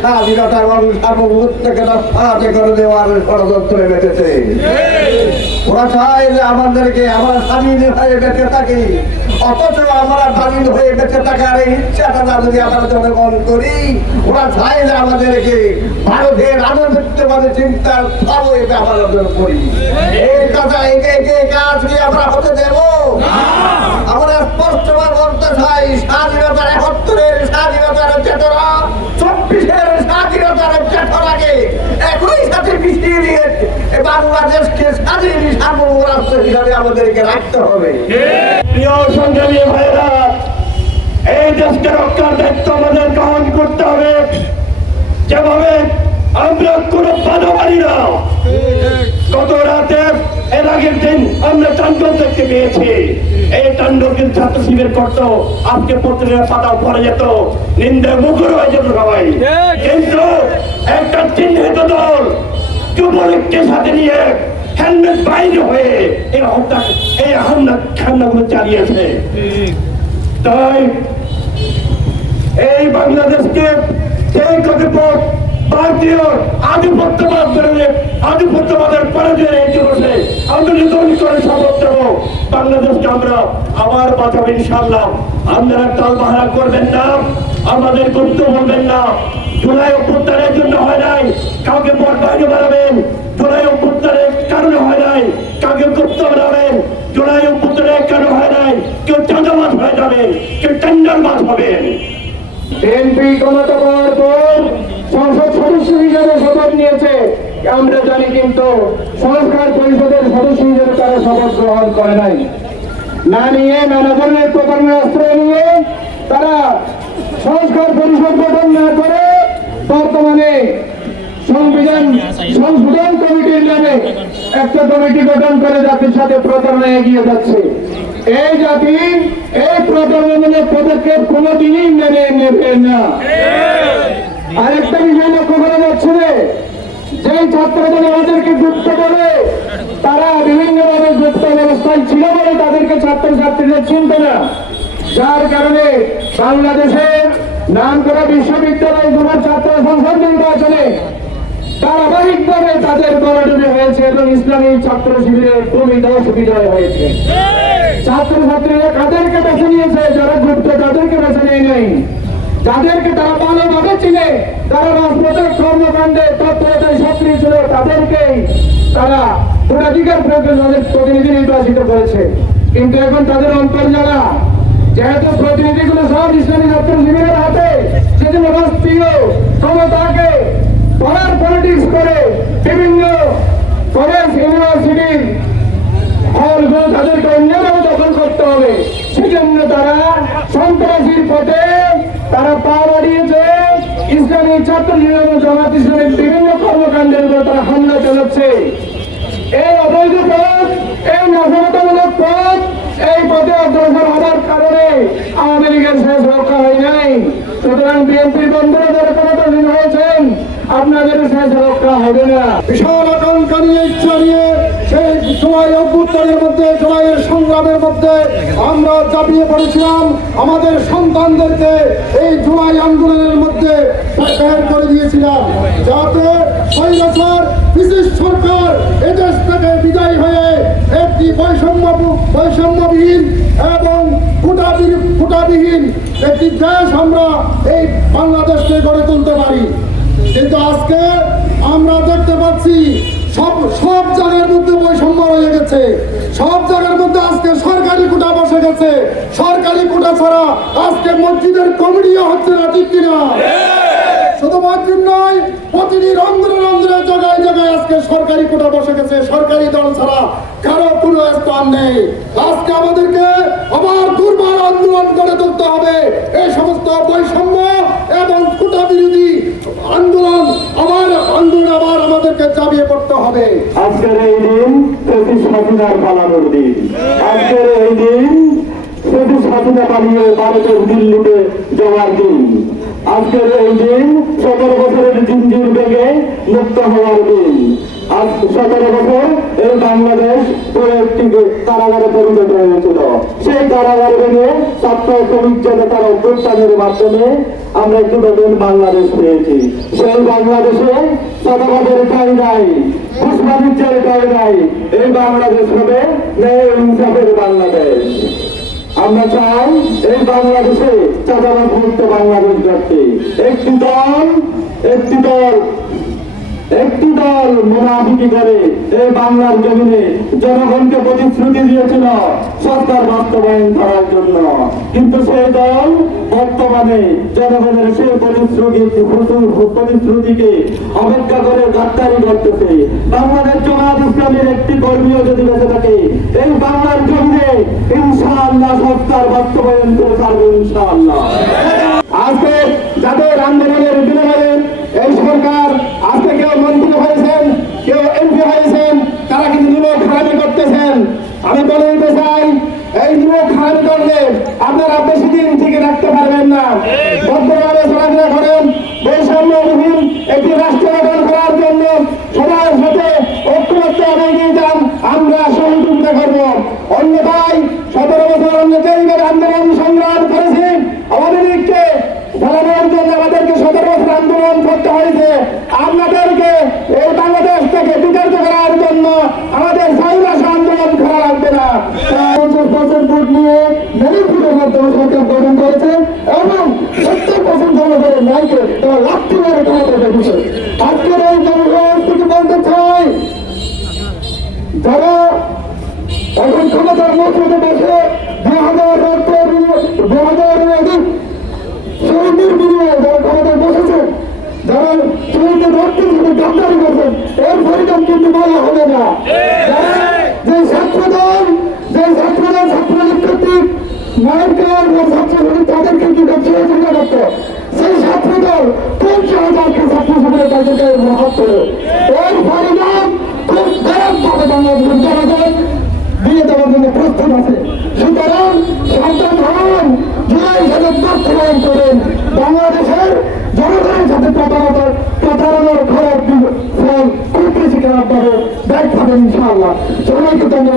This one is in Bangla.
স্বাধীনতা এবং সার্বভৌমত্বকে নস্বাত করে দেওয়ার ষড়যন্ত্র বেঁচেছে। ওরা চায় যে আমাদেরকে আমরা স্বাধীন হয়ে বেঁচে থাকি, অথচ আমরা স্বাধীন হয়ে বেঁচে থাকার এই ইচ্ছাটা যদি আমরা জনগণ করি, ওরা চায় যে আমাদেরকে ভারতের আনুগত্যবাদী চিন্তার সবই ব্যবহার করি। এই কথা কাজ কি আমরা হতে দেব? আমরা স্পষ্টভাবে বলতে চাই, স্বাধীনতার ৭১-এর স্বাধীনতার চেতনা, ২৪-এর স্বাধীনতার চেতনাকে একই সাথে মিশিয়ে দিয়ে বাংলাদেশকে স্বাধীন সার্বভৌম রাষ্ট্র হিসাবে আমাদেরকে রাখতে হবে। প্রিয় সংগ্রামী ভাইয়েরা, এই দেশকে রক্ষার দায়িত্ব আমাদের গ্রহণ করতে হবে। যেভাবে আমরা কোনো বাধা মানি না। গত রাতে এর আগের দিন আমরা তাণ্ডব দেখতে পেয়েছি। এই তাণ্ডব কিন্তু ছাত্র শিবির করতো, আজকে পত্রিকা পাতা পড়ে যেত, নিন্দে মুখর হয়ে যেত সবাই। কিন্তু একটা চিহ্নিত দল যুবলীগকে সাথে নিয়ে হেলমেট বাইরে হয়ে এই হামলাগুলো চালিয়েছে। তাই এই বাংলাদেশকে সেই কতিপয় ভারতীয় আধিপত্যবাদের পরাজয়ের এই দিবসে আমরা নিধন করে শপথ দেব, বাংলাদেশকে আমরা আবার বাঁচাবো ইনশাআল্লাহ। আপনারা টালবাহানা করবেন না, আমাদের গুরুত্ব বলবেন না। জুলাই অভ্যুত্থানের জন্য হয় নাই কাউকে ভোট বাইরে বাড়াবেন, জুলাই অভ্যুত্থানের কারণে হয় নাই কাউকে গুপ্ত বাড়াবেন, জুলাই অভ্যুত্থানের কারণে হয় নাই কেউ চাঁদাবাজ হয়ে যাবেন, কেউ টেন্ডারবাজ হবেন। বিএনপি ক্ষমতা পাওয়ার পর সংসদ সদস্য হিসেবে শপথ নিয়েছে আমরা জানি, কিন্তু সংস্কার পরিষদের সদস্য হিসেবে তারা শপথ গ্রহণ করে নাই। না নিয়ে নানা ধরনের প্রতারণাস্ত্র নিয়ে তারা সংস্কার পরিষদ গঠন না করে বর্তমানে সংবিধান সংশোধন কমিটির নামে একটা কমিটি গঠন করে জাতির সাথে প্রতারণা এগিয়ে যাচ্ছে। এই জাতি এই প্রতারণামূলক পদক্ষেপ কোনোদিনই মেনে নেবে না। আরেকটা বিষয় লক্ষ্য করা যাচ্ছে যে ছাত্রদল আমাদেরকে যুক্ত করে, তারা বিভিন্নভাবে যুক্ত ব্যবস্থায় ছিল বলে তাদেরকে ছাত্রছাত্রীরা চিনত না, যার কারণে বাংলাদেশের নাম করা বিশ্ববিদ্যালয়গুলোর ছাত্র সংসদ নির্বাচনে ধারাবাহিকভাবে তাদের গড়াডুবি হয়েছে এবং ইসলামী ছাত্র শিবিরের ভূমিকাও সুবিধা হয়েছে। ছাত্রছাত্রীরা কাদেরকে বেছে নিয়েছে? যারা যুক্ত তাদেরকে বেছে নেয় নাই, যাদেরকে তারা ভালোভাবে চিনে, তারা রাজনৈতিক কর্মকাণ্ডে তৎপরতায় সক্রিয় ছিল, তাদেরকেই তারা ভোটাধিকার প্রতিনিধি নির্বাচিত করেছে। কিন্তু এখন তাদের অন্তর্জালা, যেহেতু প্রতিনিধিগুলো সব ইসলামী ছাত্র শিবিরের হাতে, সেজন্য রাষ্ট্রীয় ক্ষমতাকে পাওয়ার পলিটিক্স করে বিভিন্ন কলেজ ইউনিভার্সিটির হলগুলো তাদেরকে অন্যভাবে দখল করতে হবে। সেজন্য তারা সন্ত্রাসীর পথে তারা পা বাড়িয়েছে। ইসলামী ছাত্র শিবির জামাত ইসলামের বিভিন্ন কর্মকাণ্ডের উপর তারা হামলা চালাচ্ছে। এই অবৈধ পথ, এই নাশকতামূলক পথ, এই পথে অগ্রসর হওয়ার কারণে আওয়ামী লীগের শেষ রক্ষা হয় নাই। সুতরাং বিএনপির বন্ধুরা যারা ক্ষমতাধীন হয়েছেন, আপনাদের শেষ রক্ষা হবে না। বিশাল আকাঙ্ক্ষা নিয়ে, ইচ্ছা নিয়ে সেই জুলাই অভ্যুত্থানের মধ্যে, জুলাইয়ের সংগ্রামের মধ্যে আমরা ঝাঁপিয়ে পড়েছিলাম। আমাদের সন্তানদেরকে এই জুলাই আন্দোলনের মধ্যে বের করে দিয়েছিলাম, যাতে স্বৈরাচার ব্রিটিশ সরকার এদেশ থেকে বিদায় হয়ে একটি বৈষম্যবিহীন এবং কোটাবিহীন একটি দেশ আমরা এই বাংলাদেশকে গড়ে তুলতে পারি। কিন্তু আজকে আমরা দেখতে পাচ্ছি সব জায়গার মধ্যে বৈষম্য হয়ে গেছে, সব জায়গার মধ্যে আজকে সরকারি কোটা বসে গেছে। সরকারি কোটা ছাড়া আজকে মসজিদের কমিটিও হচ্ছে না, ঠিক কিনা? শুধু মসজিদ নয়, প্রতিটি রন্ধ্রে রন্ধ্রে জায়গায় জায়গায় আজকে সরকারি কোটা বসে গেছে। সরকারি দল ছাড়া কারো কোনো স্থান নেই। আজকে আমাদেরকে আবার দুর্বার আন্দোলন গড়ে তুলতে হবে। এই সমস্ত বৈষম্য এবং কোটা বিরোধী আন্দোলন আবার আমাদেরকে চাপিয়ে পড়তে হবে। আজকের এই দিন প্রতি স্বাধীনার পালানোর দিন। আজকের এই দিন প্রতি স্বাধীনা পালিয়ে ভারতের দিল্লিতে যাওয়ার দিন। আজকের এই দিন 17 বছরের জিঞ্জির বেগে মুক্ত হওয়ার দিন। আজ 17 বছর এই বাংলাদেশ পুরো একটি কারাগার কারাগারে পরিণত হয়েছিল। সেই কারাগার ভেঙে ছাত্র শ্রমিক জনতার অভ্যুত্থানের মাধ্যমে আমরা একটু নতুন বাংলাদেশ পেয়েছি। সেই বাংলাদেশে চাঁদাবাদের ঠাঁই নাই, ঘুষ বাণিজ্যের ঠাঁই নাই। এই বাংলাদেশ হবে ন্যায় ইনসাফের বাংলাদেশ। আমরা চাই এই বাংলাদেশে চাঁদাবাদ মুক্ত বাংলাদেশ গড়তে। একটি দল মুনাফিকি করে এই বাংলার জমিনে জনগণকে প্রতিশ্রুতি দিয়েছিল সরকার বাস্তবায়ন করার জন্য, কিন্তু সেই দল বর্তমানে জনগণের সেই প্রতিশ্রুতিকে অপেক্ষা করে গাদ্দারি করতেছে। বাংলাদেশ জামায়াত ইসলামের একটি কর্মীও যদি বেঁচে থাকে এই বাংলার জমিনে ইনশাআল্লাহ সরকার বাস্তবায়ন করে ছাড়বে ইনশাআল্লাহ। আজকে যাদের আন্দোলনের বিনিময়ে এই সরকার আজকে কেউ মন্ত্রী হয়েছেন, কেউ এমপি হয়েছেন, তারা কিন্তু নিমক হারামি করতেছেন। আমি বলে দিতে চাই, এই নিমক হারামি করলে আপনারা বেশি দিন টিকে রাখতে পারবেন না। বদ্ধভাবে চলাফেরা করেন, বৈষম্যবিহীন একটি রাষ্ট্র গঠন করার জন্য সবার সাথে ঐক্যবদ্ধ হয়ে এগিয়ে যান, আমরা সহযোগিতা করব। অন্যথায় 17 বছর অন্যতাইভাবে আন্দোলন সংগ্রাম করেছি, আমাদের দিককে চালানোর জন্য আমাদেরকে 17 বছর আন্দোলন করতে হয়েছে। আপনাদেরকে এই বাংলাদেশ থেকে বিতাড়িত করার জন্য আমাদের 6 মাস আন্দোলন করা লাগবে না। 50% ভোট নিয়ে মেরিপুরের মাধ্যমে সরকার গঠন করেছে এবং 70% জনগণের নাইকে তারা লাঠি মেরে ক্ষমতা দেখেছে। আজকের এই জনগণ থেকে বলতে চাই, যারা এখন ক্ষমতার মধ্যে বসে 2000 অধিক শহীদের বিনিময়ে যারা ক্ষমতায় বসেছে, যারা শহীদের রক্তের সাথে গাদ্দারি করছেন, এর পরিণাম কিন্তু ভালো হবে না। যে ছাত্রদল ছাত্রলীগ কর্তৃক মায়ের কেয়ার ছাত্রলীগ তাদেরকে কি সহযোগিতা করতো, সেই ছাত্রদল 50,000কে ছাত্র সমাজের তাদেরকে মহাত করে এর পরিণাম খুব খারাপভাবে বাংলাদেশের জনগণ দিয়ে দেওয়ার জন্য প্রস্তুত আছে। সুতরাং সাবধান হন, জুলাই সনদ বাস্তবায়ন করেন। বাংলাদেশের জনগণের সাথে প্রতারণার খারাপ ফল খুব বেশি খারাপ পাবে, ব্যাগ পাবেন ইনশাআল্লাহ। সবাইকে ধন্যবাদ।